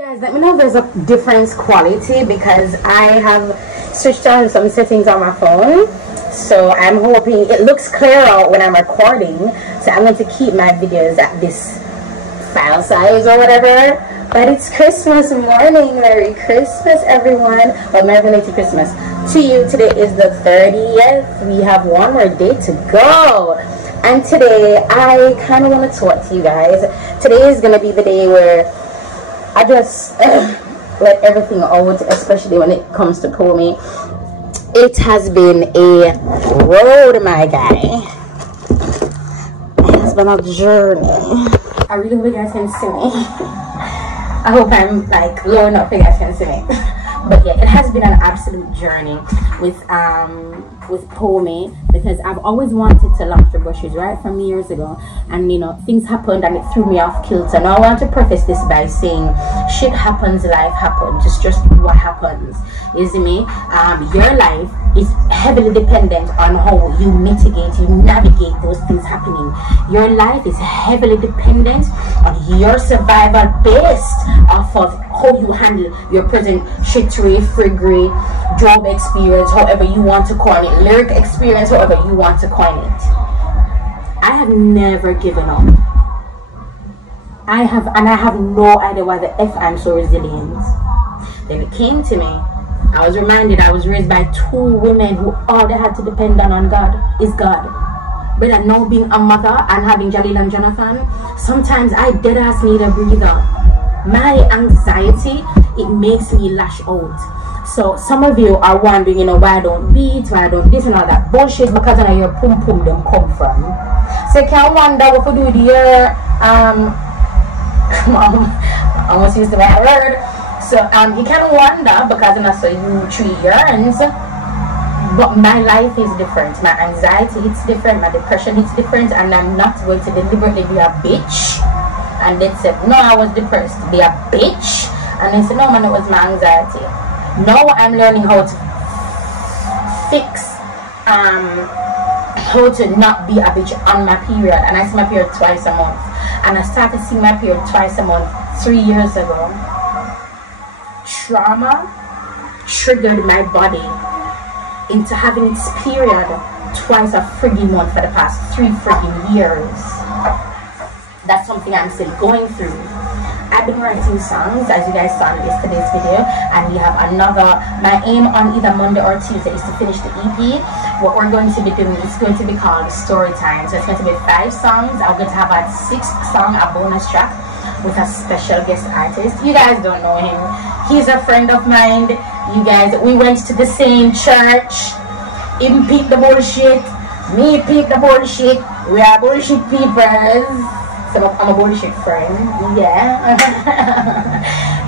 Guys, let me know if there's a difference quality because I have switched on some settings on my phone, so I'm hoping it looks clearer when I'm recording. So I'm going to keep my videos at this file size or whatever. But it's Christmas morning. Merry Christmas, everyone. Well, Merry belated Christmas to you. Today is the 30th. We have one more day to go. And today I kind of want to talk to you guys. Today is going to be the day where I just let everything out, especially when it comes to Pomi. It has been a road, my guy. It has been a journey. I really hope you guys can see me. I hope I'm like low enough you guys can see me. But yeah, it has been an absolute journey with Pomi, because I've always wanted to launch the brushes right from years ago, and you know, things happened and it threw me off kilter. Now I want to preface this by saying shit happens, life happens, it's just what happens. Is me? Your life is heavily dependent on how you mitigate, you navigate those things happening. Your life is heavily dependent on your survival based off of how you handle your present shittery, friggery, job experience, however you want to coin it, lyric experience, however you want to coin it. I have never given up. I have no idea why the F I'm so resilient. Then it came to me. I was reminded I was raised by two women who all they had to depend on God is God. But now being a mother and having Jalil and Jonathan, sometimes I dead ass need a breather. My anxiety, it makes me lash out. So some of you are wondering, you know, why I don't beat, why I don't this and all that bullshit, because I know your pum pum them come from. So you can wonder what to do with your I almost used the right word. So you can wonder because I saw you 3 years, but my life is different. My anxiety hits different, my depression hits different, and I'm not going to deliberately be a bitch and then said no, I was depressed, be a bitch, and then said no man, it was my anxiety. Now I'm learning how to fix how to not be a bitch on my period, and I see my period twice a month, and I started seeing my period twice a month 3 years ago. Trauma triggered my body into having its period twice a frigging month for the past 3 frigging years. That's something I'm still going through. I've been writing songs, as you guys saw in yesterday's video, and we have another. My aim on either Monday or Tuesday is to finish the EP. What we're going to be doing is going to be called Story Time. So it's going to be 5 songs. I'm going to have a 6th song, a bonus track with a special guest artist. You guys don't know him. He's a friend of mine. You guys, we went to the same church. Him peep the bullshit, me peep the bullshit. We are bullshit people. So I'm a bullshit friend. Yeah.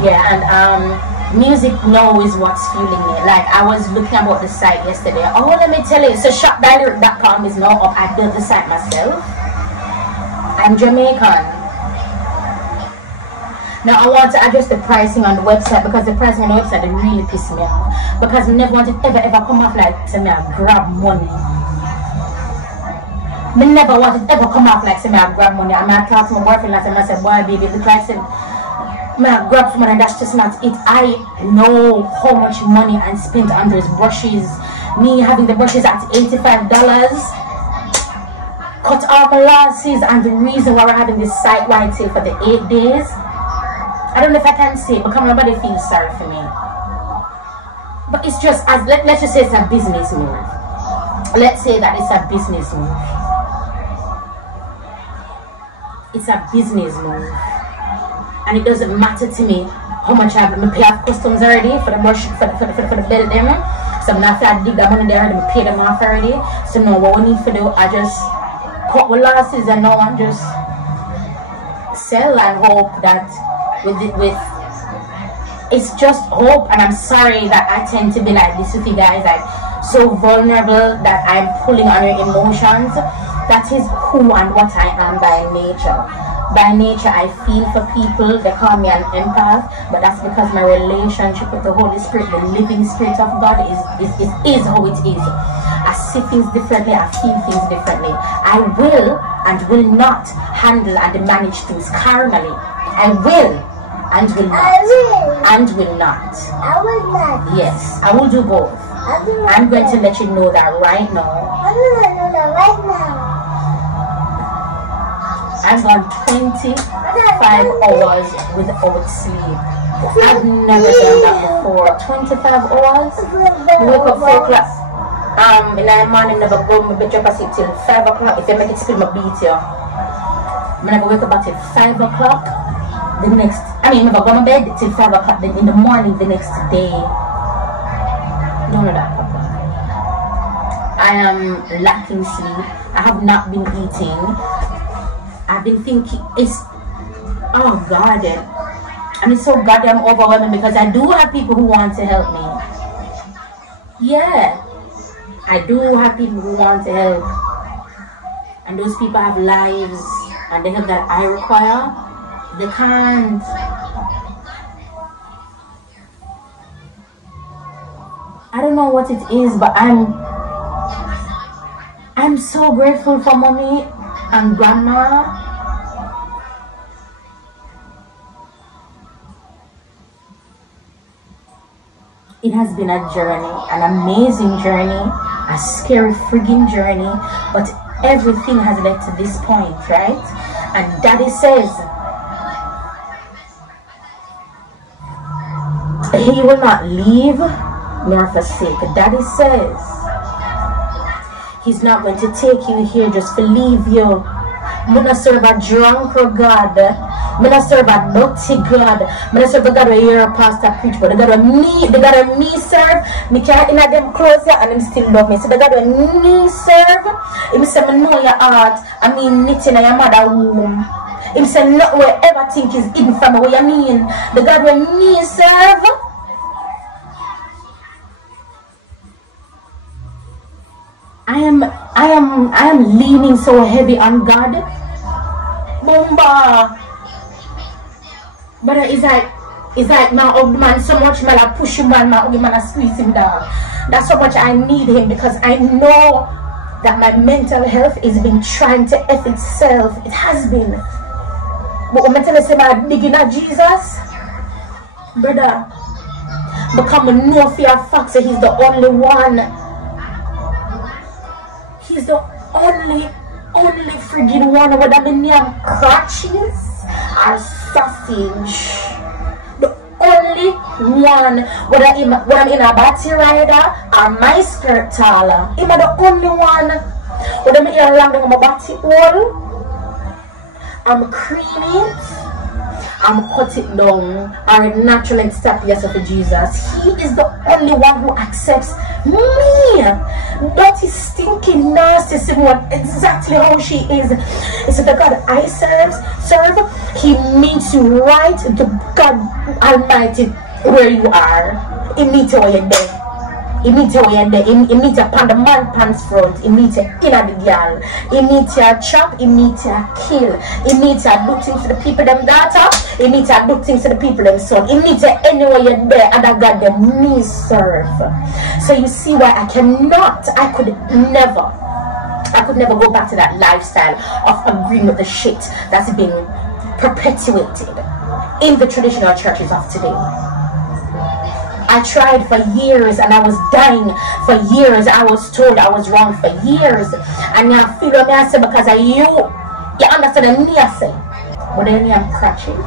Yeah, and music now is what's fueling me. Like, I was looking about the site yesterday. Oh, let me tell you, so shopbylyric.com is now up. I built the site myself. I'm Jamaican. Now I want to adjust the pricing on the website, because the pricing on the website it really pissed me off. Because I never want it ever come off like say me I grab money. I never want it ever come off like say me I grab money. I might talk to my boyfriend and I say, boy baby, the price I grab some money, that's just not it. I know how much money I spent on those brushes. Me having the brushes at $85. Cut off my losses, and the reason why we're having this site-wide sale for the 8 days. I don't know if I can say it, because nobody feels sorry for me. But it's just, as let's just say it's a business move. Let's say that it's a business move. It's a business move. And it doesn't matter to me how much I pay off customs already for the brush, for the belt them. So I'm not going to dig that money there already, I pay them off already. So now what we need to do, I just cut with losses, and now I'm just sell and hope that with it's just hope. And I'm sorry that I tend to be like this with you guys, like so vulnerable that I'm pulling on your emotions. That is who and what I am by nature. By nature, I feel for people. They call me an empath, but that's because my relationship with the Holy Spirit, the living Spirit of God, is how it is. I see things differently, I feel things differently. I will and will not handle and manage things carnally. I will and will not. And will not. I will not. Yes, I will do both. I'm going to let you know that right now. I will know that right now. I've gone 25 hours without sleep. I've never done that before. 25 hours? I wake up 4 o'clock. In the morning, never go to bed till 5 o'clock. If I make it spill my beat, yeah. I never wake up till 5 o'clock. The next, never go to bed till 5 o'clock. Then in the morning, the next day. Don't know that, Papa. I am lacking sleep. I have not been eating. I've been thinking, oh God. And it's so goddamn overwhelming because I do have people who want to help me. Yeah. I do have people who want to help. And those people have lives and they have that I require. They can't. I don't know what it is, but I'm so grateful for mommy and grandma. It has been a journey, an amazing journey, a scary friggin' journey, but everything has led to this point, right? And Daddy says he will not leave nor forsake. Daddy says he's not going to take you here just to leave you. I'm not serve a drunk God. I'm not serve a dirty God. I'm not serve a God where you're a pastor preach, but the God where me serve, me can't in them clothes and him still love me. So the God where me serve, him say me know your heart. I mean knitting in your mother womb. Him say not where everything is hidden from me. What you mean? The God where me serve. I am leaning so heavy on God. Bomba. But it's like my old man so much man I push him man, my old man I squeeze him down. That's how much I need him because I know that my mental health is been trying to F itself. It has been. But when I tell you say my digging at Jesus, brother, become a no fear factor, he's the only one. He's the only friggin' one, whether my name crutches or sausage. The only one, whether I'm in a batty rider or my skirt taller. I'm the only one. Whether I'm here long on my batty hole, I'm creaming it, I'm cut it down, or naturally stop yourself for Jesus. He is the only one who accepts me. That is stinking nasty someone exactly how she is. It's the God I serve. He meets you right to God Almighty where you are. He meets you where you're there. He meets you where you're there. He meets you upon the man pants front. He meets you in the girl. He meets you chop. He meets you kill. He meets you do things to the people them daughter. He meets you do things to the people them son. He meets you anywhere you're there. And I got them me serve. So you see why I could never go back to that lifestyle of agreeing with the shit that's been perpetuated in the traditional churches of today. I tried for years and I was dying for years. I was told I was wrong for years. And now I feel what I say because of you. You understand what I say? But then I'm crutches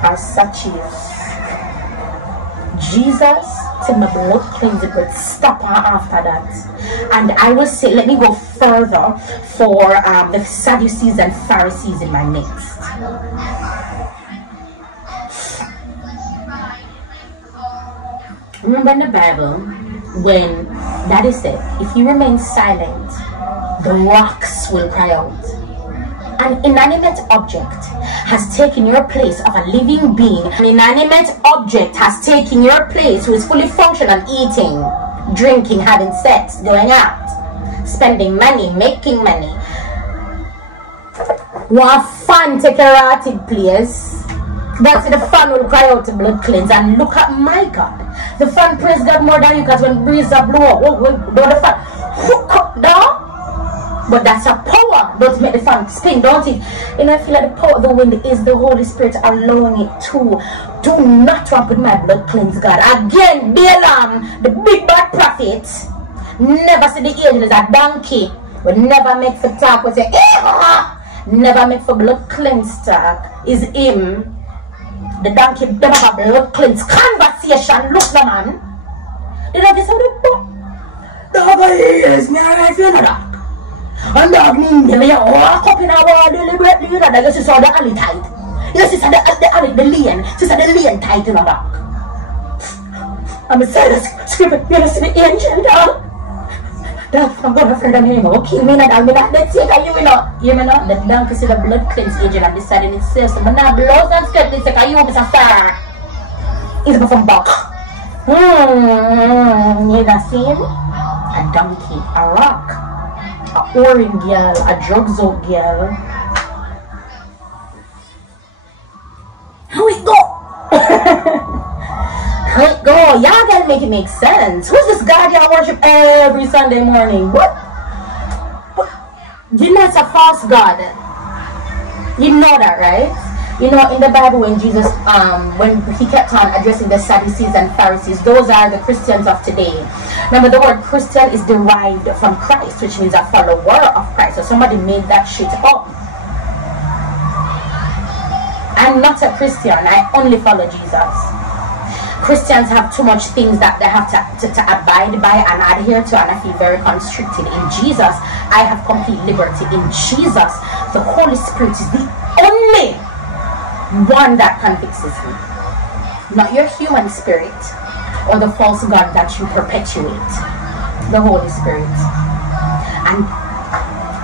or satches. Jesus till my blood cleansing would stop her after that. And I will say, let me go further for the Sadducees and Pharisees in my midst. Remember in the Bible when Daddy said, if you remain silent, the rocks will cry out. An inanimate object has taken your place of a living being. An inanimate object has taken your place who is fully functional, eating, drinking, having sex, going out, spending money, making money. One fan take a rotted place. That's the fan will cry out to blood cleanse. And look at my God. The fan praise God more than you because when breeze are blow up, the fan hook up down. But that's a power. Don't make the fan spin, don't it? You know, I feel like the power of the wind is the Holy Spirit allowing it to. Do not want with my blood cleanse, God. Again, Balaam, the big bad prophet, never see the angel as a donkey. Will never make for talk. Will say, never make for blood cleanse talk. Is him. The donkey never have a blood cleanse conversation. Look, the man. They don't just how the book. Dog is me right here, dog. And dog mean them, you walk up in a wall deliberately, you know, you see how the alley tight. You see how the alley, the lane, you see how the lane tight, you know, dog. I'm inside the script, you see the angel, dog. Dog, I'm going to friend of him, okay, me not, I'm not, that's it, you know, the donkey see the blood cleanse angel and decided itself, so I'm not blows and step, it's like, you want me to start. He's going from back. You got seen? A donkey, a rock, a orange girl, a drugs out girl. How it go? How it go? Y'all gotta make it make sense. Who's this God y'all worship every Sunday morning? What? You know it's a false God. You know that, right? You know, in the Bible, when Jesus, when he kept on addressing the Sadducees and Pharisees, those are the Christians of today. Remember, the word Christian is derived from Christ, which means a follower of Christ. So somebody made that shit up. I'm not a Christian. I only follow Jesus. Christians have too much things that they have to abide by and adhere to, and I feel very constricted. In Jesus, I have complete liberty. In Jesus, the Holy Spirit is the only one that convicts me, not your human spirit or the false god that you perpetuate. The Holy Spirit. And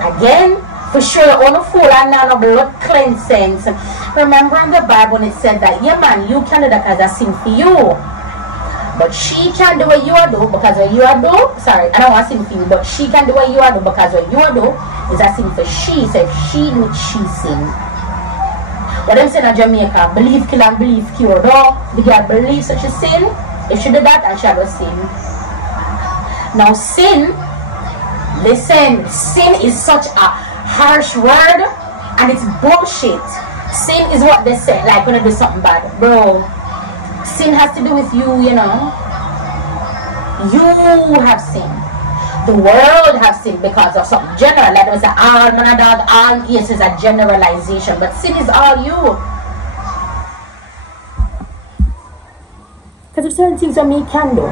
again, for sure, on a fool and none of blood cleansing. Remember in the Bible when it said that, yeah man, you can do that as a sin for you, but she can do what you are do because what you are do, sorry, I don't want to sin for you, but she can do what you are do because what you are do is a sin for she. So if she do, she sin. What them saying in Jamaica, believe kill and believe cure. No, the girl believe such a sin. If she did that, I shall not sin. Now sin, listen, sin is such a harsh word and it's bullshit. Sin is what they say, like when they do something bad. Bro, sin has to do with you, you know. You have sinned. The world have sinned because of something general. Like they say, all man a dog, all yes is a generalization, but sin is all you. Because there's certain things that me can do.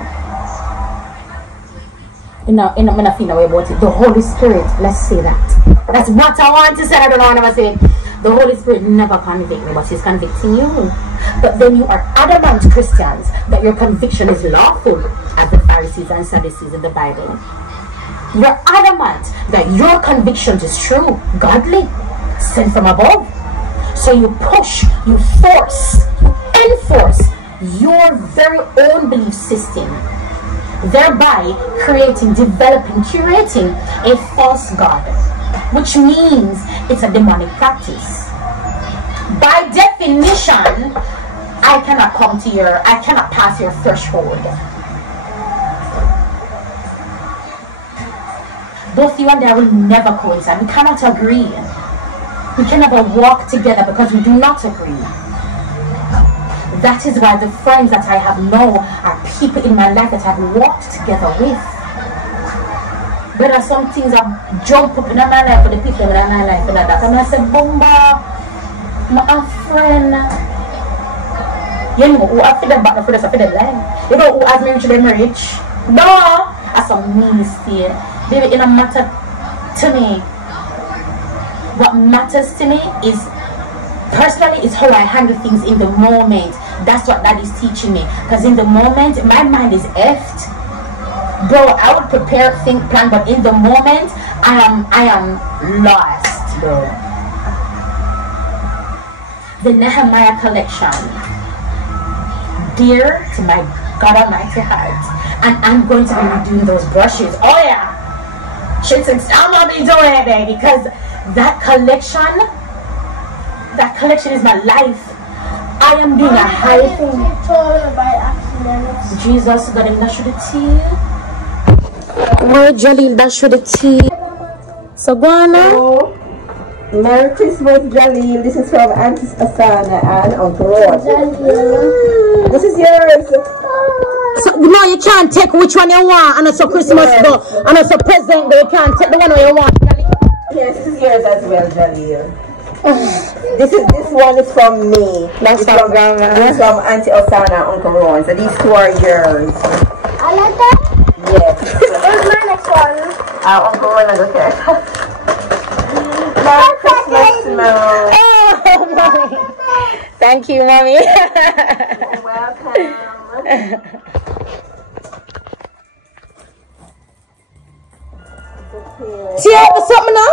I'm not feeling away about it. The Holy Spirit, let's say that. That's what I want to say. I don't know what I'm saying. The Holy Spirit never convict me, but he's convicting you. But then you are adamant Christians that your conviction is lawful, as the Pharisees and Sadducees in the Bible. You're adamant that your conviction is true, godly, sent from above. So you push, you force, you enforce your very own belief system, thereby creating, developing, curating a false god, which means it's a demonic practice. By definition, I cannot pass your threshold. Both you and I will never coincide. We cannot agree. We can never walk together because we do not agree. That is why the friends that I have now are people in my life that I've walked together with. There are some things that jump up in my life for the people in my life and that. And I say, Bomba, my friend. You know who I feel about the friends, I feel the line. You know who has me rich, them rich. No, that's a mean state. Baby, it don't matter to me. What matters to me is, personally, is how I handle things in the moment. That's what that is teaching me. Because in the moment, my mind is effed. Bro, I would prepare, think, plan, but in the moment, I am lost, bro. The Nehemiah collection, dear to my God Almighty heart, and I'm going to be doing those brushes. Oh yeah. Shit, I'm gonna be doing it, baby, because that collection is my life. I am doing a high thing. Jesus, gotta dash with the tea. Where Jaleel dash with the tea. So go on now. So, Merry Christmas, Jaleel. This is from Auntie Asana and Uncle Rochester. This is yours. So, no, you can't take which one you want. And it's a Christmas go. And it's a present go. You can't take the one you want. Yes, this is yours as well, Jaleel. This one is from me. That's from Grandma. This is from Auntie Osana and Uncle Ron. So these two are yours. I like that. Yes. Where's my next one? Uncle Ron and okay. Merry Christmas, Mom. Oh, mommy. Thank you, mommy. You're welcome. Tear it something now?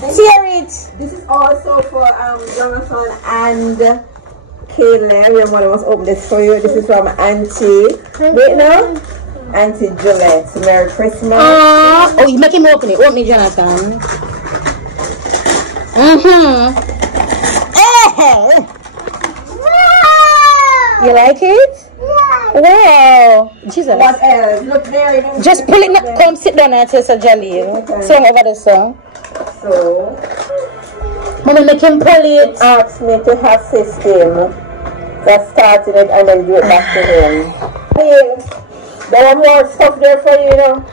Tear it. This is also for Jonathan and Kayla. Your mother must open this for you. This is from Auntie. Wait now. Auntie Gillette. Merry Christmas. Oh, you making me open it. Open it, Jonathan. Hey. You like it? Yeah. Wow. Jesus. What else? Look there. Just pull it. Come sit down and taste a jelly. Song over the song. So, Mommy, make him pull it. asked me to have system that started it and then give it back to him. Here, there are more stuff there for you, you know.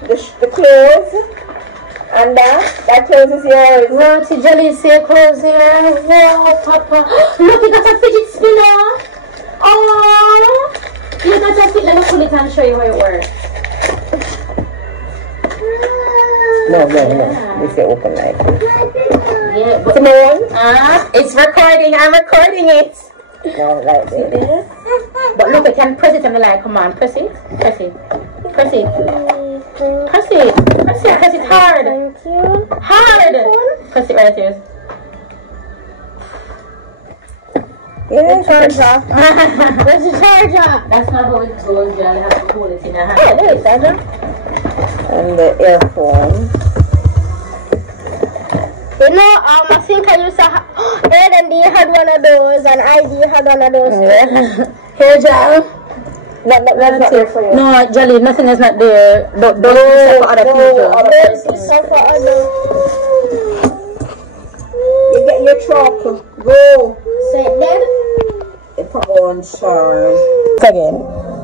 The clothes. And that clothes is yours. Naughty jelly, say clothes here. Wow, Papa. Look, you got a fidget spinner. Oh, you got a fidget. Let me pull it and show you how it works. No. This is open like this. Yeah, but Simone? it's recording. I'm recording it. No, like this. But look, I can press it on the light. Come on, press it. Press it. Press it. Press it. Press it. Press it hard. Thank you. Hard. Press it right here. Yeah, charger. Where's the charger? That's not how it goes, John. You have to hold it in your hand. Oh, there is charger. And the earphone. You know, I think I used to have. AD had one of those, and ID had one of those. Here, John. That's not there for you. No, Jolly, nothing is not there. Those are for other people. This is for others. You get your truck. Go. So then, It's on charge. Again.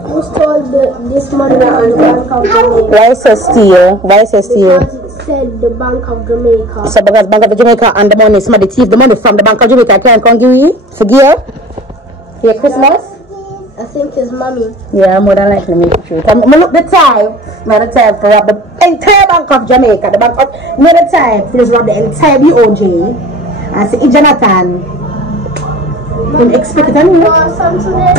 who stole this money out of the Bank of Jamaica? Why is it steal? Why is it steal? Because it said the Bank of Jamaica. So because Bank of Jamaica and the money, somebody thief the money from the Bank of Jamaica, can't come give you? Forgive? For Christmas? I think his mommy. Yeah, more than likely me true. I'm look the time. Not the time for rob the entire Bank of Jamaica. The Bank of not the time for rob the entire BOJ. And say Jonathan. Him expect it anyway. You want some today?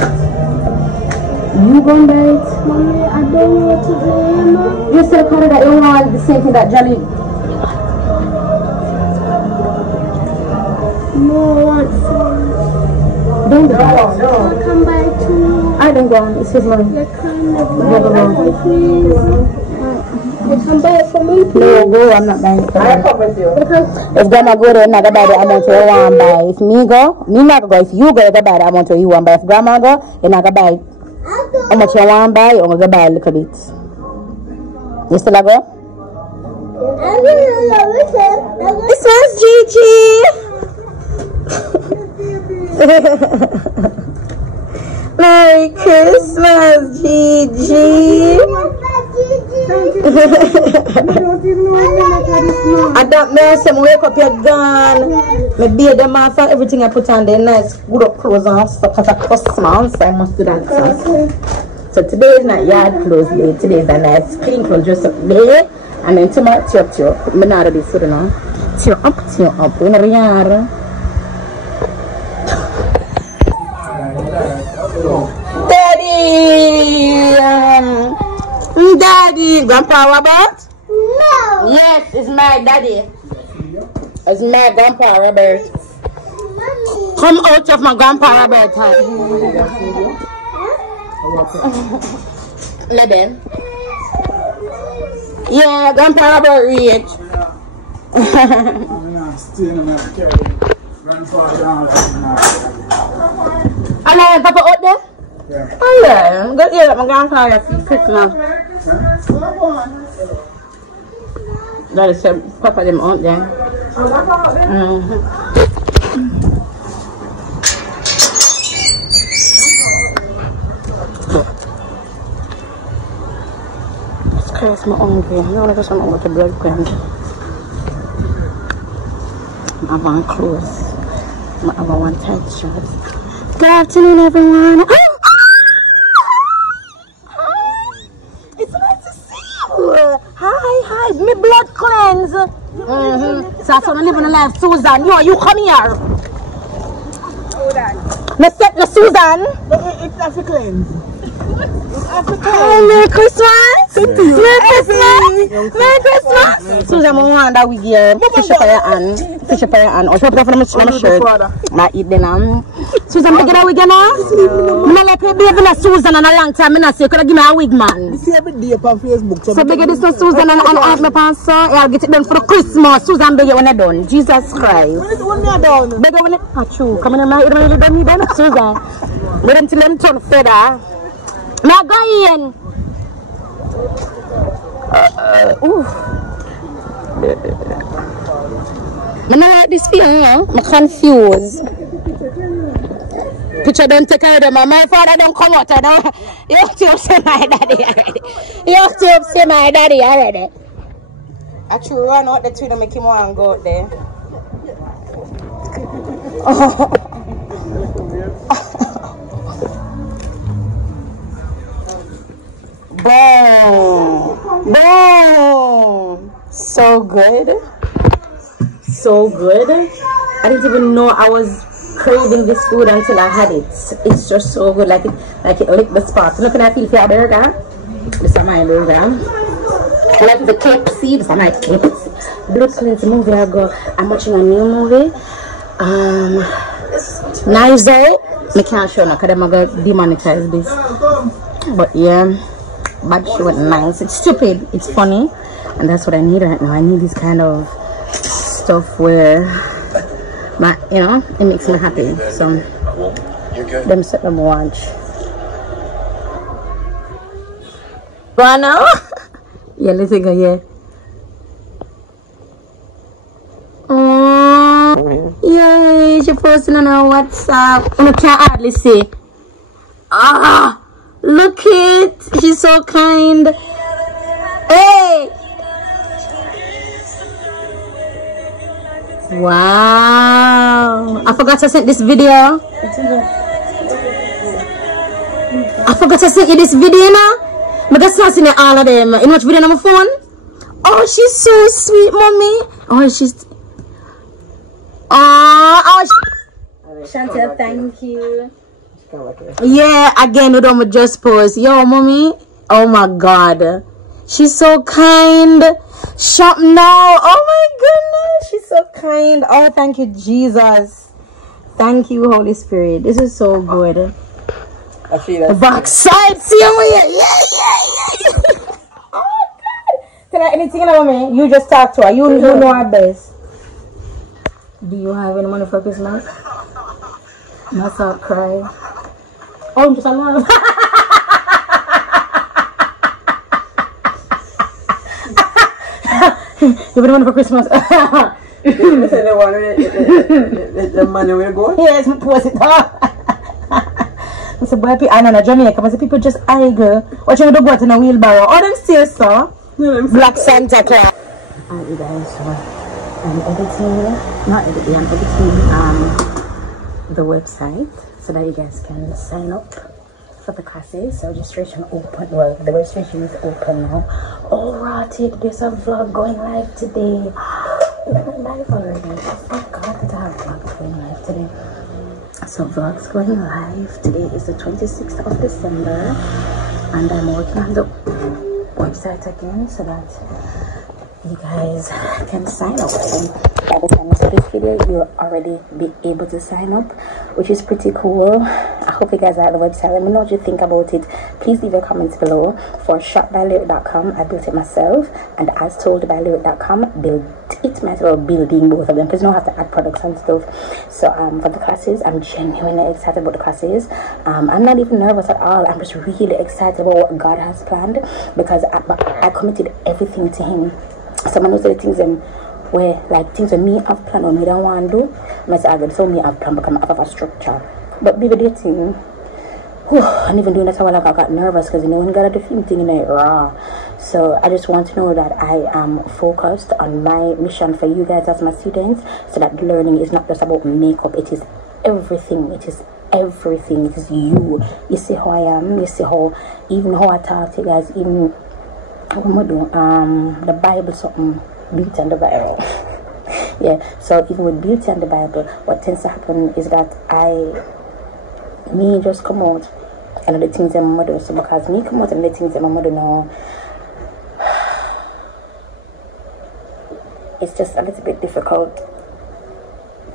You gonna buy it? Mommy, I don't know what to do, you know? You still call it that you want the same thing that Jolly. No, I want some. Don't go. I can buy two. I don't go on. It's his money. You can buy it, please. You can buy it for me, please. No, go. I'm not buying it for I you. come with you. If grandma go there, not gonna buy the amount you want to buy. If me go, me not gonna go. If you go, you gonna buy the amount you want to buy. If grandma go, you not gonna buy how much you want to buy. You're gonna buy a little bit. You still go? This one's Gigi. Merry Christmas, Gigi. I don't know, some wake up your gun. Me beat them off and everything I put on their nice good up clothes and stuff because of Christmas. So I must do that. So today is not yard clothes day. Today is a nice clean clothes dress up day. And then tomorrow tear up. Me not ready so now. Tear up. In the yard. Daddy, Grandpa Robert? No. Yes, it's my daddy. It's my Grandpa Robert. Mommy. Come out of my Grandpa Robert house. Leben. Yeah, Grandpa Robert rich. Hello, Papa out there? Yeah. Oh yeah, good year. My grandfather for Christmas. That is Papa them out there. It's crazy, I'm hungry. I want to get some water bread cream. I want clothes. I want tight shorts. Good afternoon, everyone. It's nice to see you. Hi. Me blood cleanse. So that's what I live in life, Susan. You come here. Hold on. No, Susan. It's African cleanse. Oh, Merry Christmas! Merry Christmas! Susan, I want that wig here. Fish up your hand. Or put it on my shirt. I eat them. Susan, take that wig now? I'm not like a baby Susan in a long time. I'm not say, could you give me a wig, man? You see every day on Facebook. So beg this to Susan and ask me pants, so I'll get it done for the Christmas. Susan, beg it when I'm done. Jesus Christ. When you're done? Beg it when it's true. Come in, my done me done, Susan. Wait until them turn feather. Now go in. I don't like this feeling, I'm confused. Picture don't take care of them. My father don't come out. You have to say my daddy already. I should run out the tree to make him want to go out there. Boom. So good. I didn't even know I was craving this food until I had it. It's just so good, like it licked the spot. Look at that feel for your burger. This is my burger. I like the KFC. This is my KFC. Blood cleanse movie. I'm watching a new movie. Knives Out. I can't show now because I'm going to demonetize this. But yeah, bad show at nice. It's stupid. It's funny, and that's what I need right now. I need this kind of stuff where it makes me happy. So them set them watch. Go now. Yeah, let's go. Yeah. Oh, yay! She posting on her WhatsApp. I can't hardly see. Look it. She's so kind. Hey. Wow. I forgot to send this video. I forgot to send you this video now. But that's not seeing all of them. You know what video on my phone? Oh, she's so sweet, mommy. Oh, she's... Chantel, thank you. Yeah, again, we don't just pose. Yo, mommy. Oh my God. She's so kind. Shop now. Oh my goodness. She's so kind. Oh, thank you, Jesus. Thank you, Holy Spirit. This is so good. The backside. See you here. Yeah. Oh God. Tell her anything about me. You just talk to her. You know her best. Do you have any money for Christmas? Not start crying. Oh, I'm just alive. You have any money for Christmas? You said they want the money will go? Yes, we post it up. I said, boy, I'm in Jamaica. I said, people just idle. What you do go to a wheelbarrow? Oh, them stairs, sir. Black Santa Claus. Alright, you guys, so I'm editing the website so that you guys can sign up for the classes. So registration open. Well, the registration is open now. Alright, there's a vlog going live today. Live already. I forgot that I have vlogs going live today. So vlogs going live today is the 26th of December, and I'm working on the website again so that you guys can sign up. And by the time you see this video, you'll already be able to sign up, which is pretty cool. I hope you guys like the website. Let me know what you think about it. Please leave your comments below. For shopbylyric.com, I built it myself, and as told by lyric.com, build it myself, building both of them, because you don't have to add products and stuff. So for the classes, I'm genuinely excited about the classes. I'm not even nervous at all. I'm just really excited about what God has planned, because I committed everything to Him. Some of the things them where like things that me have planned on me don't want to do. I say I got so me have plan because I have a structure. But baby dating, and even doing that while I got nervous because you know when you gotta do film thing in it raw. So I just want to know that I am focused on my mission for you guys as my students, so that learning is not just about makeup, it is everything. It is everything. It is you. You see how I am, you see how even how I talk to you guys, even what I do the Bible something, beauty and the Bible. Yeah, so even with beauty and the Bible, what tends to happen is that me just come out and the things that my mother, so because me come out and the things that my mother know, it's just a little bit difficult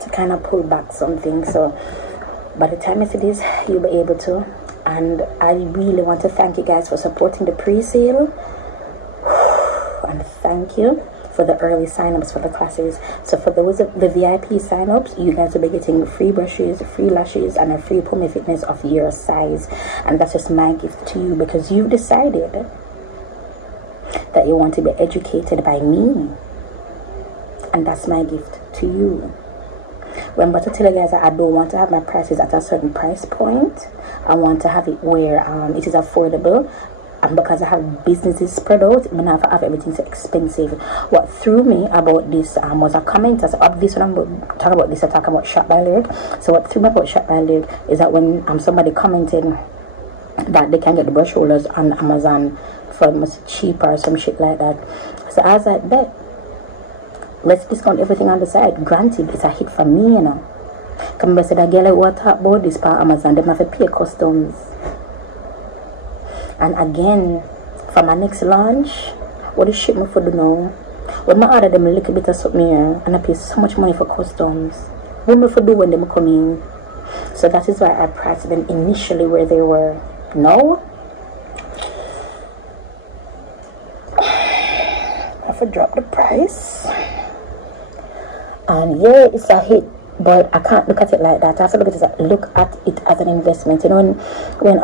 to kind of pull back something. So by the time I see this, you'll be able to. And I really want to thank you guys for supporting the pre-sale, and thank you for the early sign-ups for the classes. So for those the VIP sign-ups, you guys will be getting free brushes, free lashes, and a free Pume Fitness of your size. And that's just my gift to you, because you've decided that you want to be educated by me, and that's my gift to you. Remember to tell you guys that I don't want to have my prices at a certain price point. I want to have it where it is affordable. And because I have businesses spread out, I mean, I have everything so expensive. What threw me about this was a comment. As of this one, I'm talking about this, I talk about Shop by Lyric. So what threw me about Shop by Lyric is that when somebody commented that they can get the brush rollers on Amazon for much cheaper or some shit like that. So I was like, bet, let's discount everything on the side. Granted, it's a hit for me, you know. Come I said, I get like what talk about this for Amazon, they have to pay customs. And again, for my next launch, what is shit me for do now? When I order them a little bit of something here, and I pay so much money for customs, what me for do when them come in? So that is why I priced them initially where they were. No, I have to drop the price. And yeah, it's a hit, but I can't look at it like that. I have to look at it as an investment. You know, when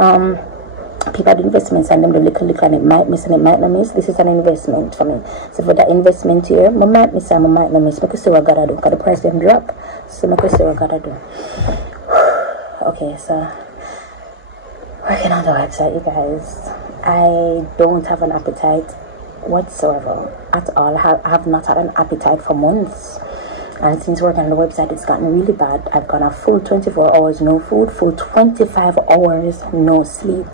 people do investments and them the little and it might miss and it might not miss. This is an investment for me. So for that investment here, I might miss and I might not miss. I can see what I gotta do because the price them drop. So I can see what I gotta do. Okay, so working on the website, you guys. I don't have an appetite whatsoever at all. I have not had an appetite for months. And since working on the website, it's gotten really bad. I've gone a full 24 hours no food, full 25 hours no sleep.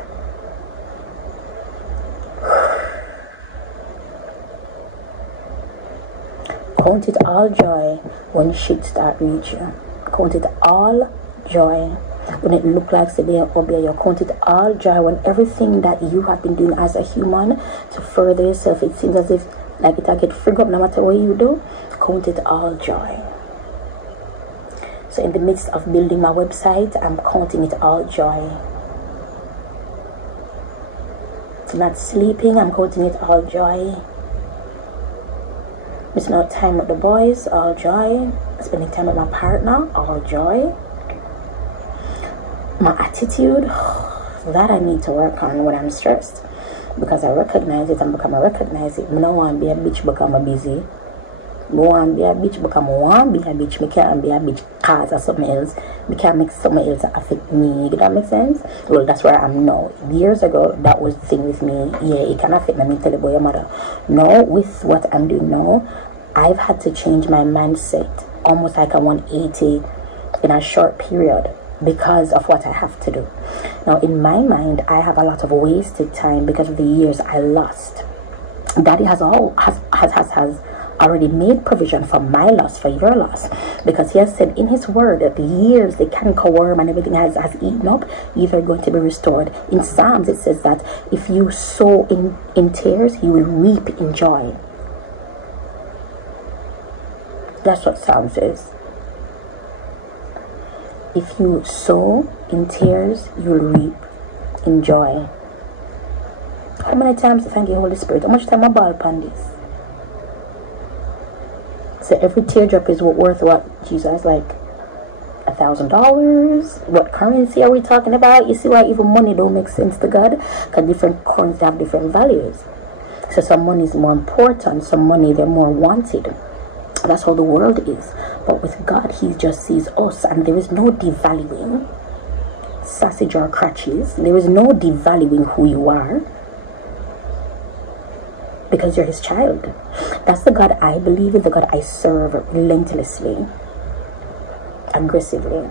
Count it all joy when shit start reach you. Count it all joy when it look like severe obey you. Count it all joy when everything that you have been doing as a human to further yourself, it seems as if like it get frig up no matter what you do. Count it all joy. So in the midst of building my website, I'm counting it all joy. So not sleeping, I'm counting it all joy. Missing out time with the boys, all joy. Spending time with my partner, all joy. My attitude, that I need to work on when I'm stressed, because I recognize it and become I recognize it. I don't want to be a bitch because I'm busy. I want to be a bitch because I want to be a bitch. I can't be a bitch because of something else. I can't make something else affect me. Does that make sense? Well, that's where I am now. Years ago, that was the thing with me. Yeah, it can affect me. Tell you about your mother. Now, with what I'm doing now, I've had to change my mindset almost like a 180 in a short period because of what I have to do. Now, in my mind, I have a lot of wasted time because of the years I lost. Daddy has already made provision for my loss, for your loss, because he has said in his word that the years the canker worm and everything has eaten up, either going to be restored. In Psalms it says that if you sow in tears, you will reap in joy. That's what Psalms says. If you sow in tears, you'll reap in joy. How many times thank you, Holy Spirit? How much time I ball upon this? So every teardrop is worth what? Jesus, like $1,000? What currency are we talking about? You see why even money don't make sense to God? Because different coins have different values. So some money is more important, some money they're more wanted. That's how the world is. But with God, he just sees us, and there is no devaluing sausage or crutches. There is no devaluing who you are, because you're his child. That's the God I believe in, the God I serve relentlessly, aggressively.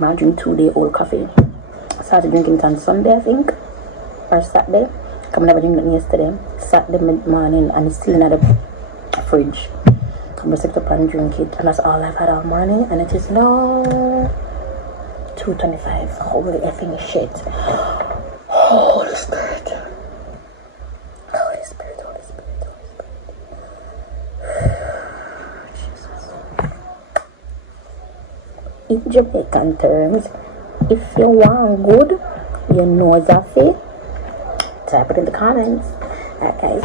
I drink 2-day-old coffee. I started drinking it on Sunday, I think, or Saturday. I never drank it yesterday. Saturday morning, and it's still in the fridge. I'm just up and drink it, and that's all I've had all morning, and it is now 2:25. Holy effing shit. Holy Spirit. Holy Spirit, Holy Spirit, Holy Spirit. Jesus. In Jamaican terms, if you want good, you know Zafi, type it in the comments. Alright, guys.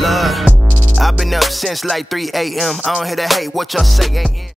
Look, I've been up since like 3 a.m. I don't hear the hate, what y'all say ain't